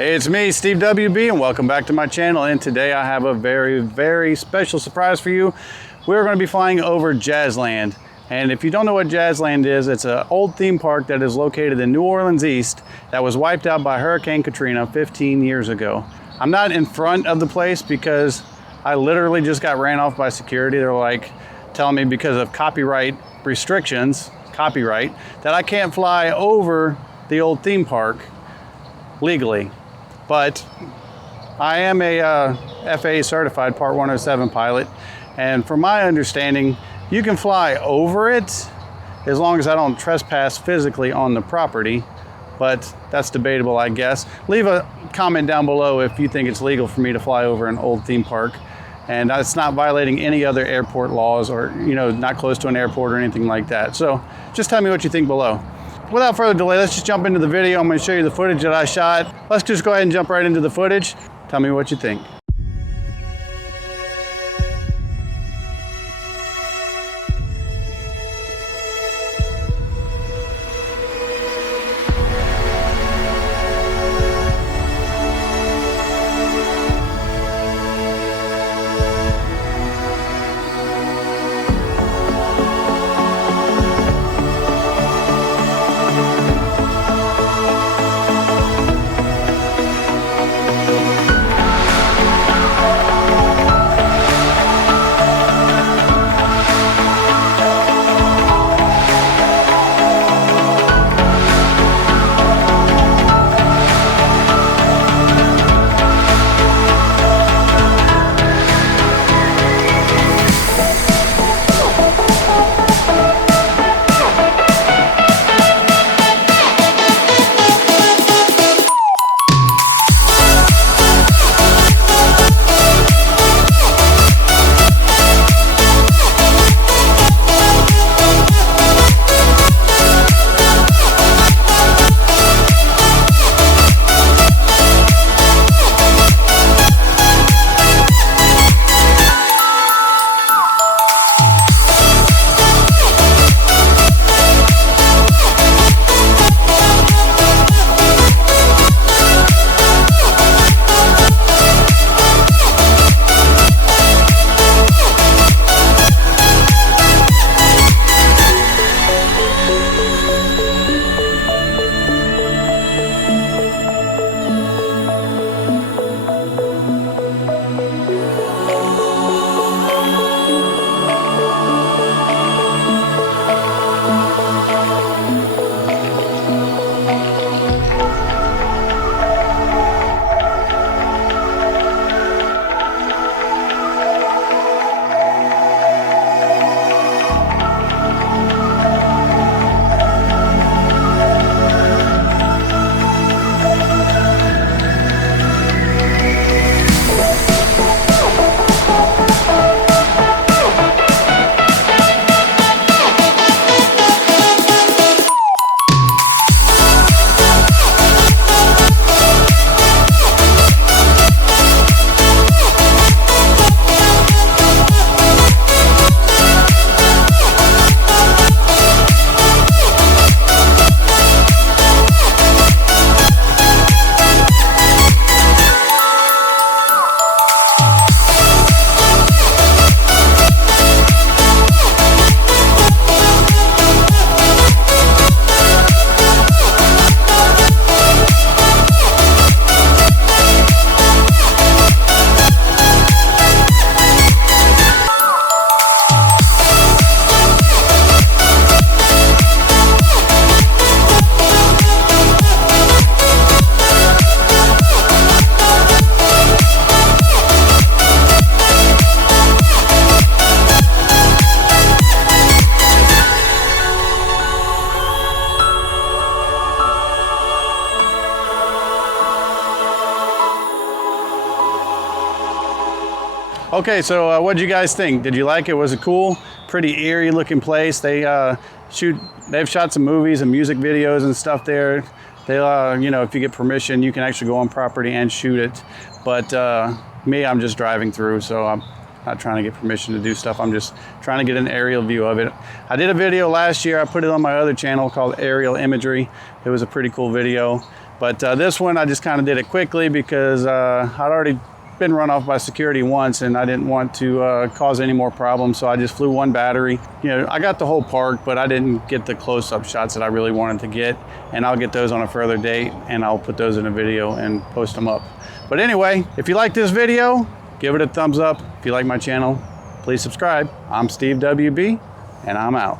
Hey, it's me, SteveWB, and welcome back to my channel. And today I have a very special surprise for you. We're going to be flying over Jazzland. And if you don't know what Jazzland is, it's an old theme park that is located in New Orleans East that was wiped out by Hurricane Katrine 15 years ago. I'm not in front of the place because I literally just got ran off by security. They're like telling me because of copyright restrictions, that I can't fly over the old theme park legally. But I am a FAA certified Part 107 pilot, and from my understanding, you can fly over it as long as I don't trespass physically on the property, but that's debatable, I guess. Leave a comment down below if you think it's legal for me to fly over an old theme park, and it's not violating any other airport laws or, you know, not close to an airport or anything like that. So just tell me what you think below. Without further delay, let's just jump into the video. I'm going to show you the footage that I shot. Let's just go ahead and jump right into the footage. Tell me what you think. Okay, so what did you guys think? Did you like it? Was it cool? Pretty eerie looking place. They've shot some movies and music videos and stuff there. They, you know, if you get permission, you can actually go on property and shoot it. But me, I'm just driving through, so I'm not trying to get permission to do stuff. I'm just trying to get an aerial view of it. I did a video last year. I put it on my other channel called Aerial Imagery. It was a pretty cool video. But this one, I just kind of did it quickly because I'd already been run off by security once and I didn't want to cause any more problems, so I just flew one battery. You know, I got the whole park, but I didn't get the close-up shots that I really wanted to get, and I'll get those on a further date, and I'll put those in a video and post them up. But anyway, if you like this video, give it a thumbs up. If you like my channel, please subscribe. I'm SteveWB, and I'm out.